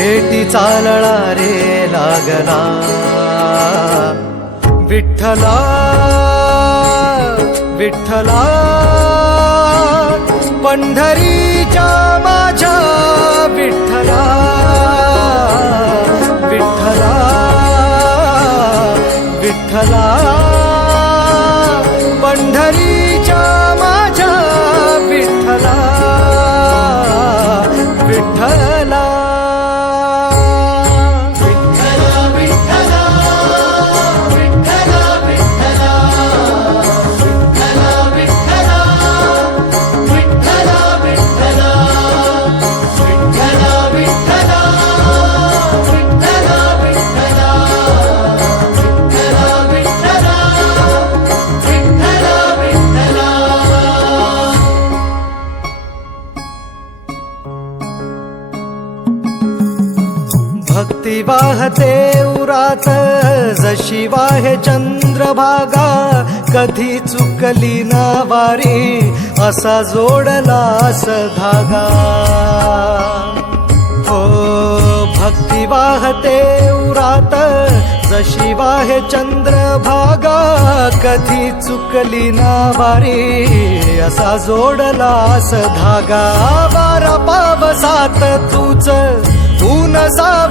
भेटी चालळा रे लागला. विठ्ठला विठ्ठला पंढरीच्या माझ्या विठ्ठला विठ्ठला विठ्ठला पंढरी भक्ती वाहते उरात जशी वाहे चंद्रभागा कधी चुकली ना वारी असा जोडलास धागा. हो भक्ती वाहते उरात जशी वाहे चंद्रभागा कधी चुकली ना वारी असा जोडलास धागा. वारा पावसात तूच ऊन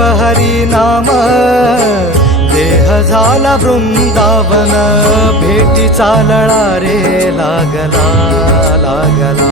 जीव हरी नाम देह झाला वृंदावन भेटी चालणारे लागला लागला.